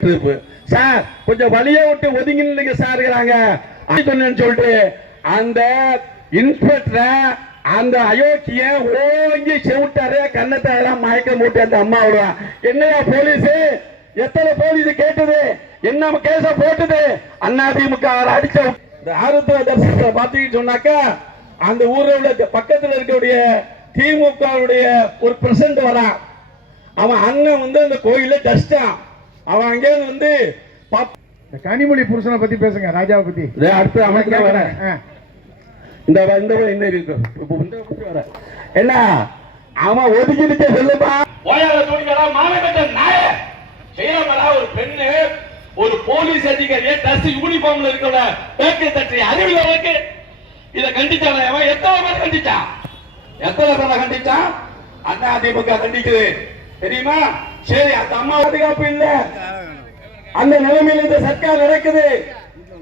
Trip. Sir கொஞ்சம் வழியை விட்டு ஒதுங்கி நில்லுங்க சார் இருக்கிறாங்க. சொல்லிட்டு அந்த இன்ஸ்பெக்டரை அந்த அயோக்கிய ஓங்கி செவிட்டாரு கண்ணத்தை எல்லாம் மயக்க மூட்டி அந்த அம்மாவோட. என்னையா போலீஸ்? எத்தனை போலீஸ் கேட்டது? என்ன கேச போட்டது? அதிமுக அடிச்ச இந்த ஆருத்ரா தரிசனத்தை பாத்தீங்கன்னு சொன்னாக்கா அந்த ஊர்ல உள்ள பக்கத்துல இருக்கக்கூடிய திமுகவுடைய ஒரு பிரசன்ட் வரான். அவன் அண்ணன் வந்து அந்த கோயில டஸ்டான் அவன் அங்கே வந்து பாப்- இந்த கனிமொழி புருஷனை பத்தி பேசுங்க ராஜாவை பத்தி. இதோ அடுத்து அவனுக்கு ஆ. இந்த இந்த இந்த இருக்கு வரேன். என்ன அவன் ஒதுக்கிட்டு சொல்லுப்பா. ஓயாத துணிகளா மாநகர நாய. ஒரு பெண்ணு ஒரு போலீஸ் அதிகாரியை டஸ் யூனிஃபார்ம்ல இருக்கவள பேக்கை தட்டி அறிவில் இருக்கு இத கண்டிச்சான அவன்? எத்தனை பேர் கண்டிச்சான்? எத்தனை பேரை கண்டிச்சான்? அண்ணா அதிமுக கண்டிக்குது. தெரியுமா? சரி அந்த அம்மா பாதுகாப்பு இல்ல. அந்த நிலைமையில இந்த சர்க்கார் நடக்குது.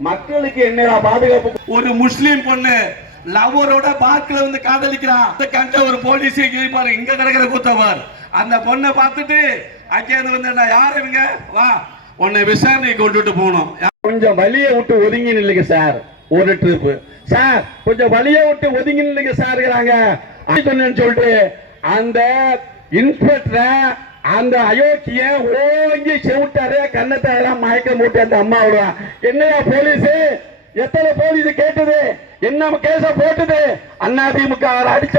மக்களுக்கு என்னடா பாதுகாப்பு ஒரு முஸ்லீம் பொண்ணு லவ்வரோட பார்க்ல வந்து காதலிக்கிறான் அந்த கண்ட ஒரு போலீஸ் பாரு இங்க கிடக்கிற கூத்தவர் அந்த பொண்ணை பார்த்துட்டு அங்கேருந்து வந்து நான் யார் இவங்க? வா. உன்னை விசாரணை கொண்டுட்டு போகணும். கொஞ்சம் வழியை விட்டு ஒதுங்கி நில்லுங்க சார். ஒரு ட்ரிப் சார் கொஞ்சம் வழியை விட்டு ஒதுங்கி நில்லுங்க சார் இருக்கிறாங்க சொன்னேன்னு சொல்லிட்டு அந்த இன்ஸ்பெக்டர் அந்த அயோக்கிய ஓங்கி செவிட்டாரு கண்ணத்தை எல்லாம் மயக்க மூட்டி அந்த அம்மாவோட. என்னையா போலீஸ்? எத்தனை போலீஸ் கேட்டது? என்ன கேச போட்டது? அதிமுக அடிச்ச